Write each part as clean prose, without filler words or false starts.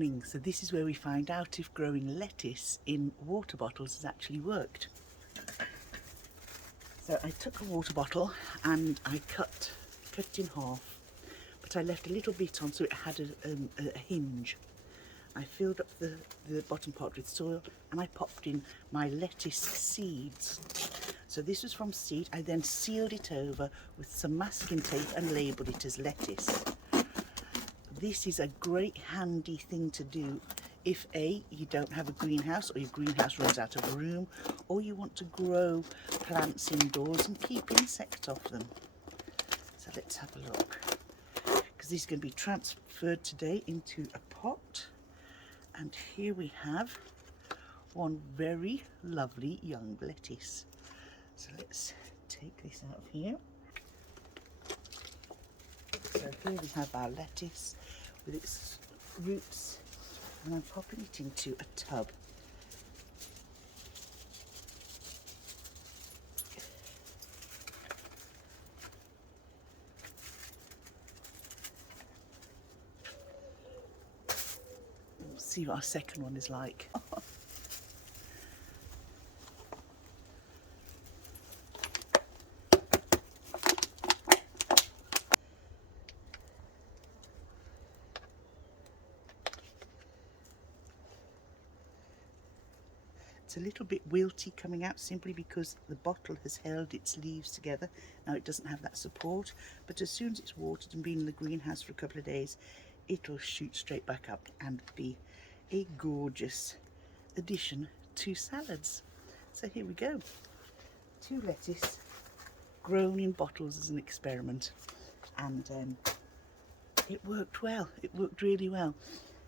morning. So this is where we find out if growing lettuce in water bottles has actually worked. So I took a water bottle and I cut it in half, but I left a little bit on so it had a hinge. I filled up the bottom part with soil and I popped in my lettuce seeds. So this was from seed. I then sealed it over with some masking tape and labelled it as lettuce. This is a great handy thing to do if A, you don't have a greenhouse or your greenhouse runs out of room, or you want to grow plants indoors and keep insects off them. So let's have a look, because this is going to be transferred today into a pot. And here we have one very lovely young lettuce. So let's take this out of here. So here we have our lettuce with its roots, and I'm popping it into a tub. We'll see what our second one is like. It's a little bit wilty coming out simply because the bottle has held its leaves together. Now it doesn't have that support, but as soon as it's watered and been in the greenhouse for a couple of days, it'll shoot straight back up and be a gorgeous addition to salads. So here we go, 2 lettuce grown in bottles as an experiment, and it worked well. It worked really well.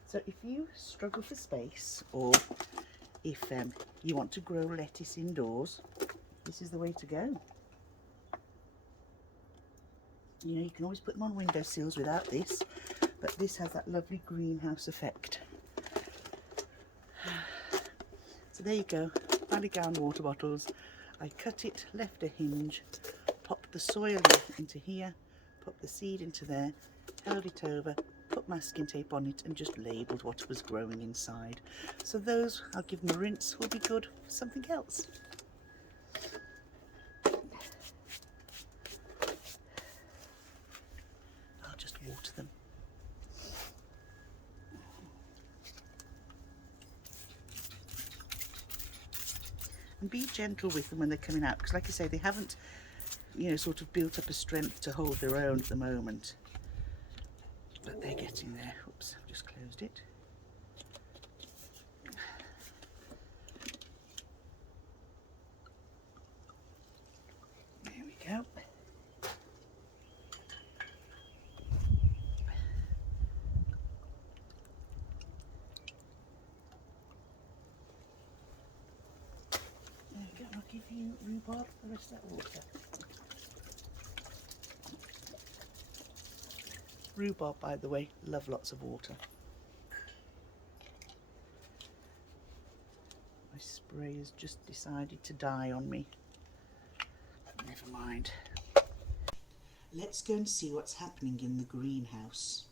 So if you struggle for space, or if you want to grow lettuce indoors, this is the way to go. You know, you can always put them on windowsills without this, but this has that lovely greenhouse effect. So there you go, Ballygowan water bottles. I cut it, left a hinge, popped the soil into here, popped the seed into there, held it over, put masking tape on it and just labelled what was growing inside. So those, I'll give them a rinse, will be good for something else. I'll just water them. And be gentle with them when they're coming out, because like I say, they haven't, you know, sort of built up a strength to hold their own at the moment. But they're getting there. Oops, I've just closed it. There we go. There we go. I'll give you rhubarb for the rest of that water. Rhubarb, by the way, love lots of water. My spray has just decided to die on me. Never mind. Let's go and see what's happening in the greenhouse.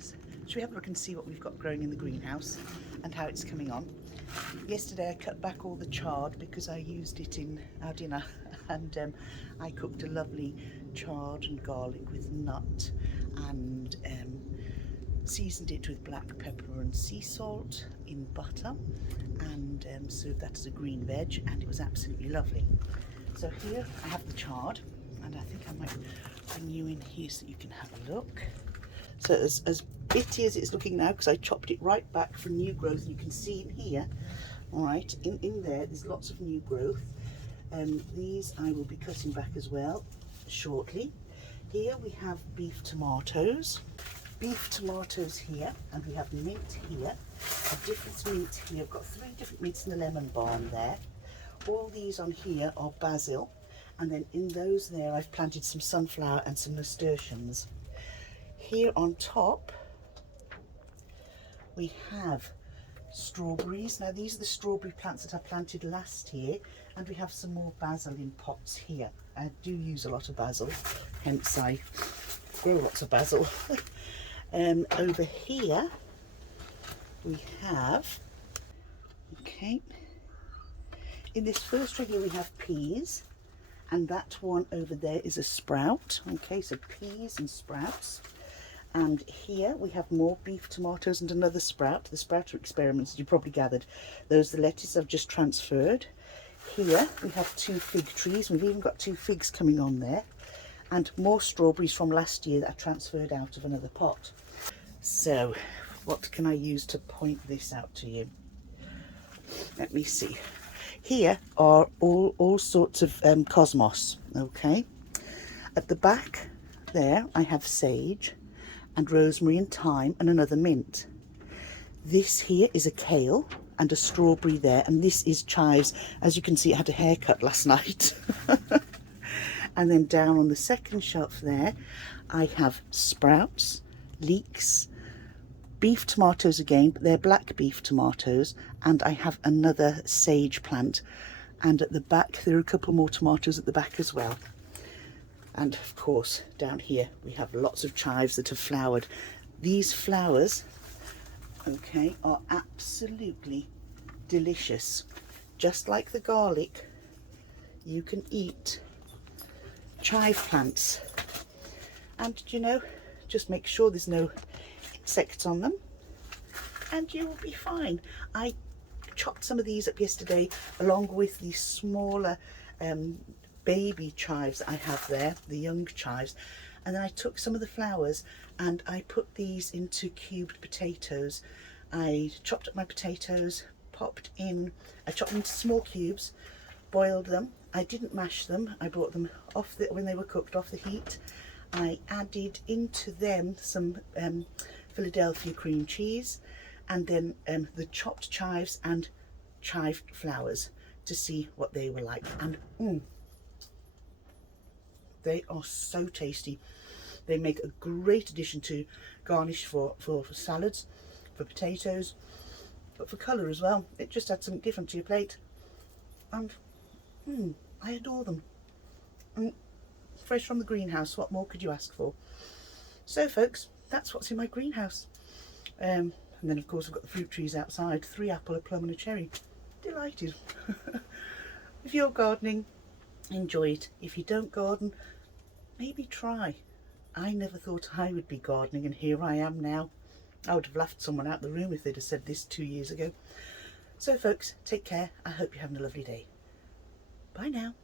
Should we have a look and see what we've got growing in the greenhouse and how it's coming on? Yesterday I cut back all the chard because I used it in our dinner, and I cooked a lovely chard and garlic with nut, and seasoned it with black pepper and sea salt in butter, and served that as a green veg, and it was absolutely lovely. So here I have the chard, and I think I might bring you in here so you can have a look. So as bitty as it's looking now, because I chopped it right back for new growth, you can see in here, all right, in there's lots of new growth. These I will be cutting back as well shortly. Here we have beef tomatoes here, and we have mint here, a different mint here. I've got 3 different mints in the lemon balm there. All these on here are basil, and then in those there I've planted some sunflower and some nasturtiums. Here on top we have strawberries. Now these are the strawberry plants that I planted last year, and we have some more basil in pots here. I do use a lot of basil, hence I grow lots of basil. Over here we have, okay, in this first tray here we have peas, and that one over there is a sprout. Okay, so peas and sprouts. And here we have more beef tomatoes and another sprout. The sprouter experiments, as you probably gathered, those are the lettuce I've just transferred. Here we have 2 fig trees. We've even got 2 figs coming on there, and more strawberries from last year that I transferred out of another pot. So what can I use to point this out to you? Let me see. Here are all sorts of cosmos. Okay, at the back there I have sage and rosemary and thyme and another mint. This here is a kale and a strawberry there, and this is chives. As you can see, I had a haircut last night. And then down on the second shelf there I have sprouts, leeks, beef tomatoes again, but they're black beef tomatoes, and I have another sage plant. And at the back there are a couple more tomatoes at the back as well. And of course down here we have lots of chives that have flowered. These flowers, okay, are absolutely delicious. Just like the garlic, you can eat chive plants. And you know, just make sure there's no insects on them and you will be fine. I chopped some of these up yesterday along with the smaller baby chives that I have there, the young chives, and then I took some of the flowers and I put these into cubed potatoes. I chopped up my potatoes, I chopped them into small cubes, boiled them. I didn't mash them. I brought them off when they were cooked off the heat. I added into them some Philadelphia cream cheese, and then the chopped chives and chive flowers to see what they were like. And they are so tasty. They make a great addition to garnish for salads, for potatoes, but for colour as well. It just adds something different to your plate. And I adore them. And fresh from the greenhouse, what more could you ask for? So folks, that's what's in my greenhouse. And then of course I've got the fruit trees outside, 3 apple, a plum and a cherry. Delighted. If you're gardening, enjoy it. If you don't garden, maybe try. I never thought I would be gardening, and here I am now. I would have laughed someone out the room if they'd have said this 2 years ago. So folks, take care. I hope you're having a lovely day. Bye now.